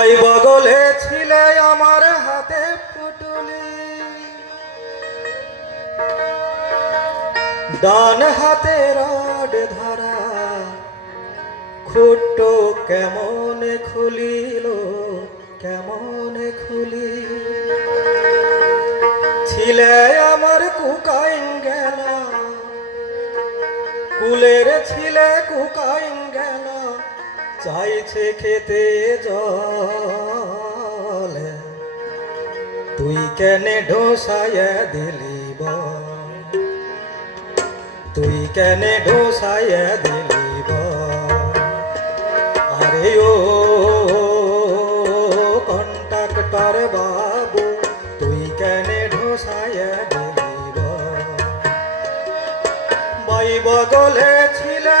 ওই বগলে ছিলে আমার হাতে পুটুলি। ডান হাতে রড ধরা, খুট্ট কেমন খুলিল, কেমন খুলি ছিলে আমার কুকাইন গেল, কুলের ছিলে কুকাইন গেল। চাইছে খেতে জলে তুই কেনে ঢোসাইয়া দিলি? তুই কেনে ঢোসাইয়া দিলি? আরে ও কন্ট্রাক্টর বাবু, তুই কেনে ঢোসাইয়া দিলি? বাই বগলে ছিলে